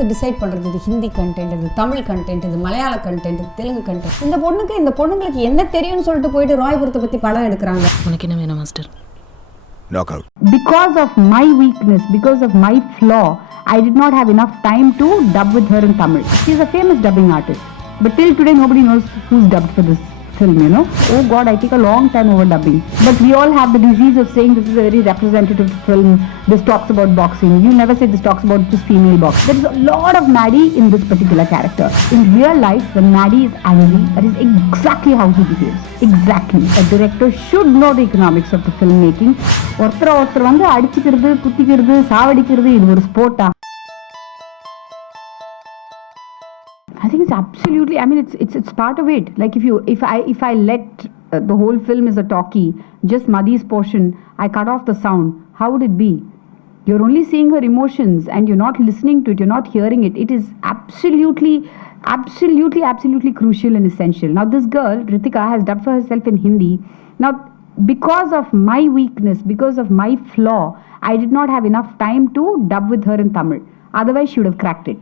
வந்து டிசைட் பண்ணுறது இது ஹிந்தி கண்டென்ட், இது தமிழ் கண்டென்ட், இது மலையாள கண்டென்ட், தெலுங்கு கண்டென்ட். இந்த பொண்ணுங்களுக்கு என்ன தெரியும்னு சொல்லிட்டு போயிட்டு ராயபுரத்தை பற்றி படம் எடுக்கிறாங்க. உனக்கு என்ன வேணும் master? Knock out. Because of my weakness, because of my flaw, I did not have enough time to dub with her in Tamil. She is a famous dubbing artist, but till today nobody knows who's dubbed for this film, you know. Oh God, I take a long time over dubbing. But we all have the disease of saying this is a very representative film. This talks about boxing. You never say this talks about just female boxing. There is a lot of Maddy in this particular character. In real life, when Maddy is angry, that is exactly how he behaves. Exactly. A director should know the economics of the filmmaking. ஒருத்தர் வந்து அடிச்சுக்கிறது, குத்திக்கிறது, சாவடிக்கிறது இது ஒரு ஸ்போர்ட்டா? I think it's absolutely, I mean, it's part of it. Like if I let the whole film is a talkie, just Maddy's portion, I cut off the sound, how would it be? You're only seeing her emotions and you're not listening to it, you're not hearing it. It is absolutely crucial and essential. Now this girl, Ritika, has dubbed for herself in Hindi. Now, because of my weakness, because of my flaw, I did not have enough time to dub with her in Tamil. Otherwise, she would have cracked it.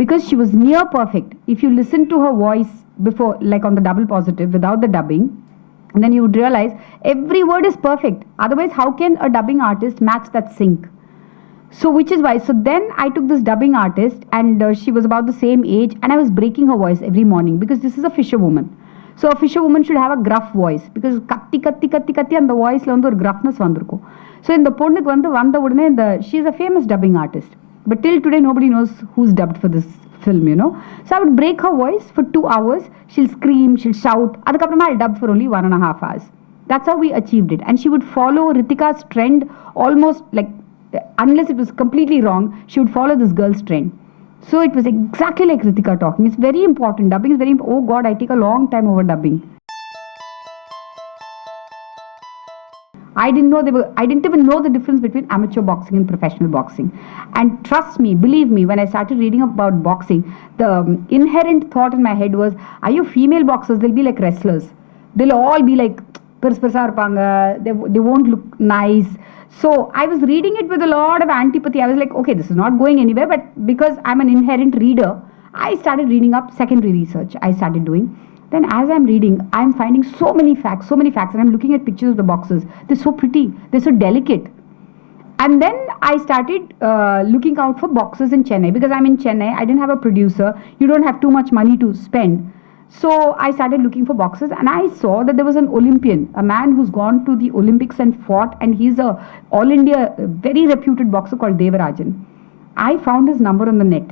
Because she was near perfect. If you listen to her voice before, like on the double positive, without the dubbing, then you would realize every word is perfect. Otherwise, how can a dubbing artist match that sync? So, which is why, so then I took this dubbing artist and she was about the same age and I was breaking her voice every morning because this is a fisherwoman. So, a fisherwoman should have a gruff voice because katti and the voice la vandu or gruffness vandirukum. So, in the ponnukku vandu vanda udane she is a famous dubbing artist. But till today, nobody knows who's dubbed for this film, you know. So I would break her voice for 2 hours. She'll scream, she'll shout. Adukapram I'll dub for only 1.5 hours. That's how we achieved it. And she would follow Ritika's trend almost like, unless it was completely wrong, she would follow this girl's trend. So it was exactly like Ritika talking. It's very important. Dubbing is very important. Oh God, I take a long time over dubbing. I didn't even know the difference between amateur boxing and professional boxing. And trust me, believe me, when I started reading about boxing, the inherent thought in my head was, are you female boxers? They'll be like wrestlers. They'll all be like, they won't look nice. So I was reading it with a lot of antipathy. I was like, okay, this is not going anywhere. But because I'm an inherent reader, I started reading up secondary research. I started doing. Then as I'm reading, I'm finding so many facts, and I'm looking at pictures of the boxers. They're so pretty, they're so delicate. And then I started looking out for boxers in Chennai. Because I'm in Chennai, I didn't have a producer. You don't have too much money to spend. So I started looking for boxers and I saw that there was an Olympian, a man who's gone to the Olympics and fought, and he's a all India, very reputed boxer called Devarajan. I found his number on the net.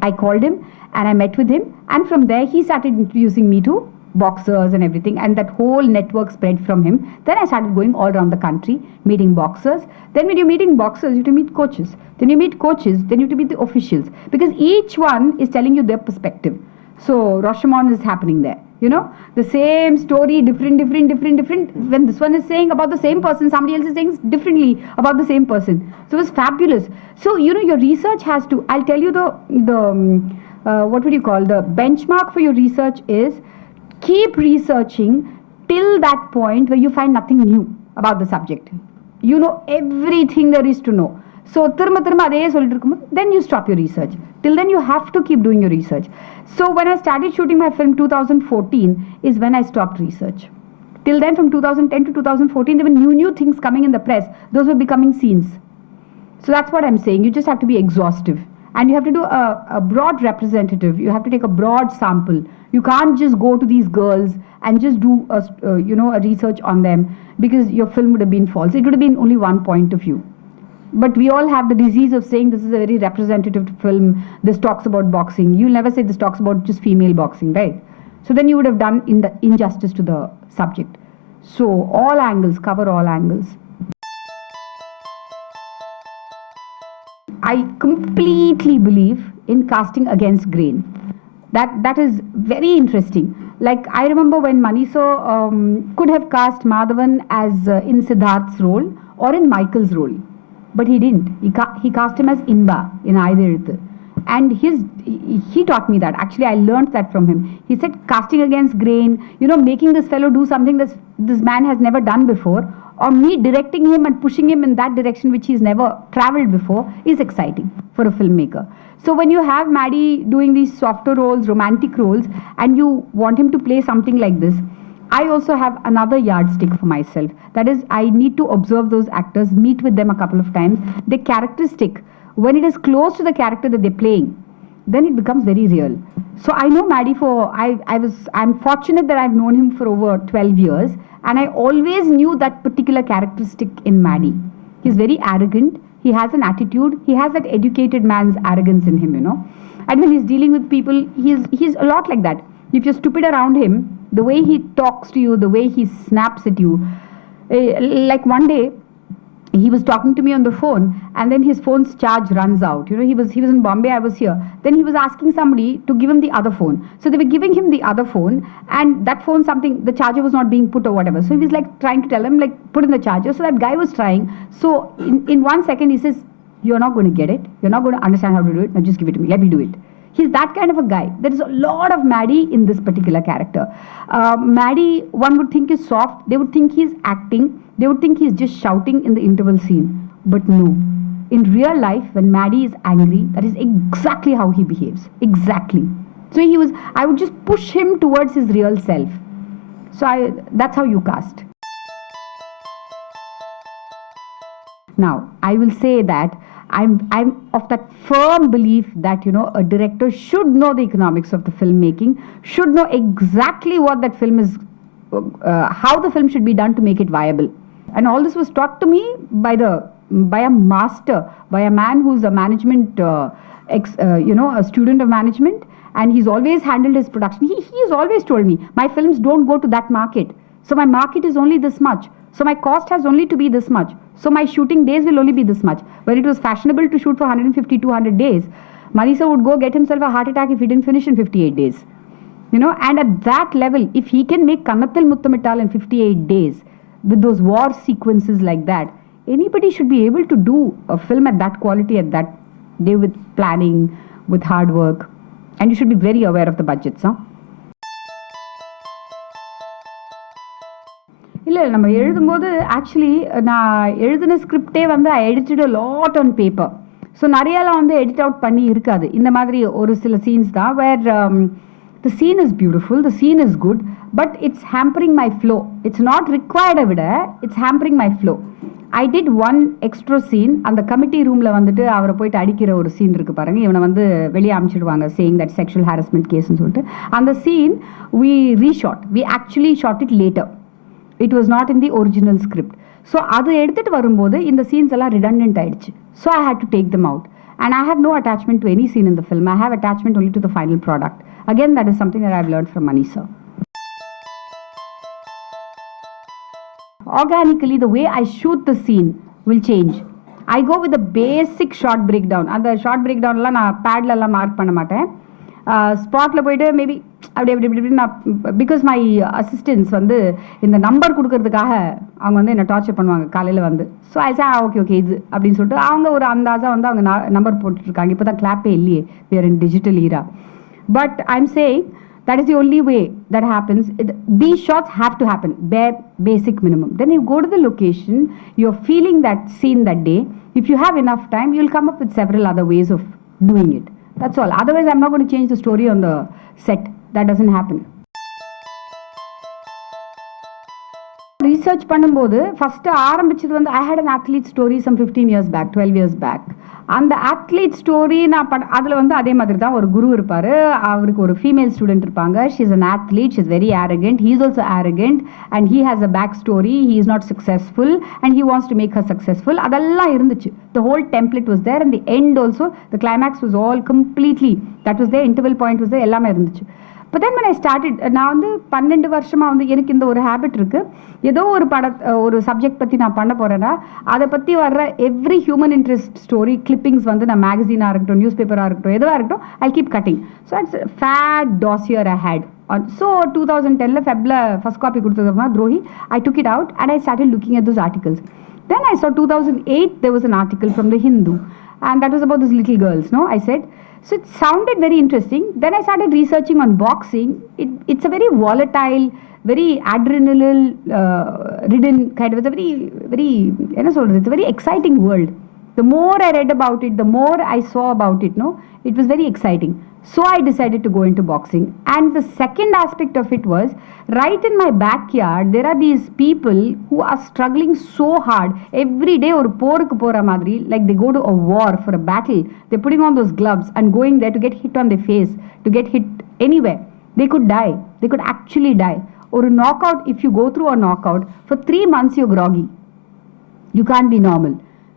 I called him and I met with him, and from there he started introducing me to boxers and everything, and that whole network spread from him. Then I started going all around the country, meeting boxers. Then when you're meeting boxers, you have to meet coaches. Then you meet coaches, then you have to meet the officials, because each one is telling you their perspective. So Rashomon is happening there, you know, the same story, different. When this one is saying about the same person, somebody else is saying differently about the same person. So it was fabulous. So, you know, your research has to, I'll tell you what would you call, the benchmark for your research is keep researching till that point where you find nothing new about the subject. You know everything there is to know. So then you stop your research. Till then you have to keep doing your research. So when I started shooting my film 2014 is when I stopped research. Till then, from 2010 to 2014, there were new things coming in the press. Those were becoming scenes. So that's what I'm saying. You just have to be exhaustive. And you have to do a broad representative. You have to take a broad sample. You can't just go to these girls and just do a research on them, because your film would have been false. It would have been only one point of view. But we all have the disease of saying this is a very representative film. This talks about boxing. You'll never say this talks about just female boxing, right? So then you would have done injustice to the subject. So all angles, cover all angles. I completely believe in casting against grain. That is very interesting. Like I remember when Maniso could have cast Madhavan as in Siddharth's role or in Michael's role, but he didn't. He cast him as Inba in Aidhiruthu. And he taught me that. Actually, I learned that from him. He said casting against grain, you know, making this fellow do something that this man has never done before, or me directing him and pushing him in that direction which he's never traveled before is exciting for a filmmaker. So when you have Maddy doing these softer roles, romantic roles, and you want him to play something like this, I also have another yardstick for myself. That is, I need to observe those actors, meet with them a couple of times. Their characteristic, when it is close to the character that they're playing, then it becomes very real. So I know Maddy I'm fortunate that I've known him for over 12 years, and I always knew that particular characteristic in Maddy. He's very arrogant. He has an attitude. He has that educated man's arrogance in him, And when he's dealing with people, he's a lot like that. If you're stupid around him, the way he talks to you, the way he snaps at you. Like one day, he was talking to me on the phone, and then his phone's charge runs out. He was in Bombay, I was here. Then he was asking somebody to give him the other phone. So they were giving him the other phone, and that phone, the charger was not being put or whatever. So he was like trying to tell him, like, put in the charger. So that guy was trying. So in 1 second, he says, "You're not going to get it. You're not going to understand how to do it. Now just give it to me. Let me do it." He's that kind of a guy. There is a lot of Maddy in this particular character. Maddy, one would think is soft. They would think he's acting. They would think he's just shouting in the interval scene. But no. In real life, when Maddy is angry, that is exactly how he behaves. Exactly. So I would just push him towards his real self. So that's how you cast. Now, I will say that I'm of that firm belief that, a director should know the economics of the filmmaking, should know exactly what that film is, how the film should be done to make it viable. And all this was taught to me by a master, by a man who's a management, a student of management, and he's always handled his production. He's always told me, my films don't go to that market. So my market is only this much. So my cost has only to be this much. So my shooting days will only be this much. When it was fashionable to shoot for 150, 200 days, Manisa would go get himself a heart attack if he didn't finish in 58 days. And at that level, if he can make Kannathil Muthamittal in 58 days, with those war sequences like that, anybody should be able to do a film at that quality at that day with planning, with hard work. And you should be very aware of the budgets, huh? இல்லை நம்ம எழுதும்போது actually நான் எழுதின ஸ்கிரிப்டே I edited a lot on paper. So நிறையாலாம் edit out பண்ணி இருக்காது. இந்த மாதிரி ஒரு சில சீன்ஸ் தான் where the scene is beautiful, the scene is good, but it's hampering my flow. It's not ரிக்வயர்டை விட it's hampering my flow. I did one extra scene. அந்த கமிட்டி ரூமில் அவரை போயிட்டு அடிக்கிற ஒரு சீன் இருக்குது பாருங்கள். இவனை வெளியே அனுப்பிச்சிடுவாங்க சேயிங் தட் செக்ஷுவல் ஹாரஸ்மெண்ட் கேஸ்ன்னு சொல்லிட்டு. அந்த scene we reshot. We actually shot it later. It was not in the original script. So அது எடுத்துட்டு வரும்போது இந்த சீன்ஸ் எல்லாம் redundant ஆயிடுச்சு. So I had to take them out. And I have no attachment to any scene in the film. I have attachment only to the final product. Again, that is something that I've learned from Manisa. Organically, the way I shoot the scene will change. I go with the basic shot breakdown. அந்த shot breakdown எல்லாம் நான் பேட்ல எல்லாம் mark பண்ண மாட்டேன். ஸ்பாட்டில் போயிட்டு maybe அப்படி நான் பிகாஸ் மை அசிஸ்டன்ஸ் இந்த நம்பர் கொடுக்கறதுக்காக அவங்க என்னை டார்ச்சர் பண்ணுவாங்க காலையில் ஸோ ஓகே இது அப்படின்னு சொல்லிட்டு அவங்க ஒரு அந்தாஜா அவங்க நம்பர் போட்டுட்ருக்காங்க. இப்போ தான் கிளாப்பே இல்லையே, we are in digital era. But I'm saying that is the only way that happens. These shots have to happen, bare basic minimum. Then you go to the location, you're feeling that scene that day. If you have enough time, you'll come up with several other ways of doing it. That's all. Otherwise, I'm not going to change the story on the set. That doesn't happen. Research பண்ணும்போது first ஆரம்பிச்சது I had an athlete story some 15 years back, 12 years back. அந்த athlete story நான் அதில் அதே மாதிரி தான். ஒரு குரு இருப்பார், அவருக்கு ஒரு ஃபீமேல் ஸ்டூடெண்ட் இருப்பாங்க. She is an athlete, she is very arrogant, he is also arrogant, and he has a back story, he is not successful and he wants to make her successful. அதெல்லாம் இருந்துச்சு. The whole template was there, and the end also, the climax was all completely, that was there, interval point was there, எல்லாமே இருந்துச்சு. But then when I started, நான் 12 வருஷமாக எனக்கு இந்த ஒரு habit இருக்குது. ஏதோ ஒரு சப்ஜெக்ட் பற்றி நான் பண்ண போகிறேன்னா அதை பற்றி வர்ற every human interest story clippings நான் மேகசீனாக இருக்கட்டும், நியூஸ் பேப்பராக இருக்கட்டும், எதுவாக இருக்கட்டும், I keep cutting. So it's fat dossier I had. So 2010 ஃபெப்ல ஃபர்ஸ்ட் காப்பி கொடுத்ததுனா Drohi, I took it out and I started looking at those articles. Then I saw 2008 there was an article from the Hindu, and that was about these little girls. I said, so it sounded very interesting. Then I started researching on boxing. It's a very volatile, very adrenaline ridden kind of, it's a very it's a very exciting world. The more I read about it, the more I saw about it, no, it was very exciting. So I decided to go into boxing. And the second aspect of it was, right in my backyard, there are these people who are struggling so hard. Every day, or porukku pora madri, like they go to a war for a battle. They're putting on those gloves and going there to get hit on their face, to get hit anywhere. They could die. They could actually die. Or a knockout, if you go through a knockout, for 3 months you're groggy. You can't be normal.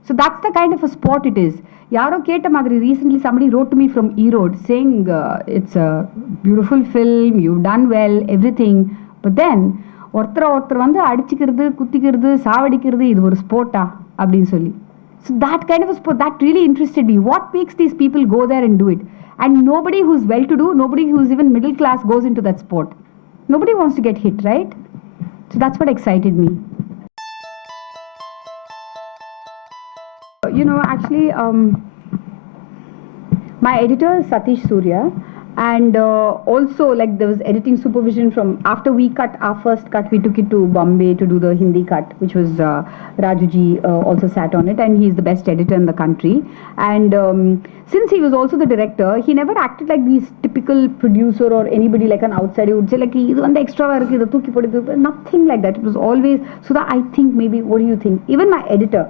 So that's the kind of a sport it is. Yaro keta madri, recently somebody wrote to me from Erode saying it's a beautiful film, you've done well, everything. But then, ஒருத்தர் வந்து அடிச்சுக்கிறது, குத்திக்கிறது, சாவடிக்கிறது, இது ஒரு ஸ்போர்ட்டா அப்படின்னு சொல்லி. So that kind of a sport, that really interested me. What makes these people go there and do it? And nobody who's well-to-do, nobody who's even middle class goes into that sport. Nobody wants to get hit, right? So that's what excited me. You know, actually, my editor is Satish Surya, and also like there was editing supervision from after we cut our first cut, we took it to Bombay to do the Hindi cut, which was Rajuji also sat on it, and he's the best editor in the country. And since he was also the director, he never acted like this typical producer or anybody like an outsider who would say like, "Idu and extra work, idu thuki podu," nothing like that. It was always, Sudha, I think maybe, what do you think? Even my editor,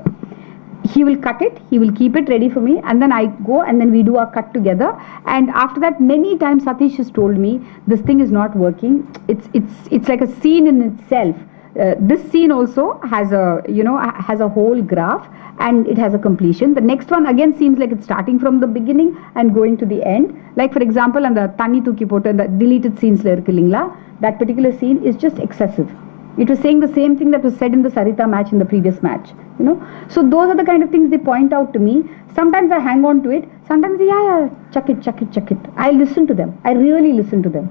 he will cut it, he will keep it ready for me, and then I go and then we do our cut together. And after that, many times Satish has told me, this thing is not working. It's like a scene in itself. This scene also has a whole graph, and it has a completion. The next one again seems like it's starting from the beginning and going to the end. Like for example, and the Tani Tuki Poto, the deleted scenes la irukku illingla, that particular scene is just excessive. It was saying the same thing that was said in the Sarita match in the previous match, you know. So those are the kind of things they point out to me. Sometimes I hang on to it. Sometimes, yeah, chuck it. I listen to them. I really listen to them.